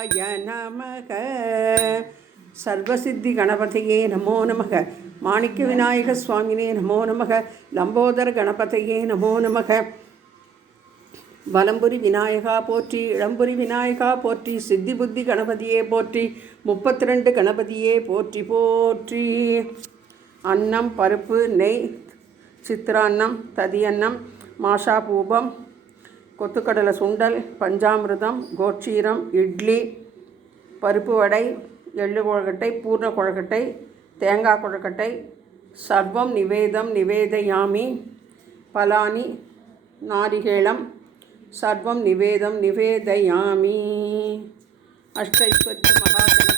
நமக. சர்வசித்தி கணபதியே நமோ நமக. மாணிக்க விநாயக சுவாமினே நமோ நமக. லம்போதர கணபதியே நமோ நமக. வலம்புரி விநாயகா போற்றி, இளம்புரி விநாயகா போற்றி, சித்தி புத்தி கணபதியே போற்றி, 32 கணபதியே போற்றி போற்றி. அன்னம் பருப்பு நெய் சித்திரான்னம் ததியன்னம் மாஷா பூபம் கொத்துக்கடலை சுண்டல் பஞ்சாமிர்தம் கோட்சீரம் இட்லி பருப்பு வடை எள்ளு கொழுக்கட்டை பூர்ண கொழுக்கட்டை தேங்காய் கொழுக்கட்டை சர்வம் நிவேதயாமி. பலானி நாரிகேளம் சர்வம் நிவேதயாமி. அஷ்டைஸ்வர்ய மகாகண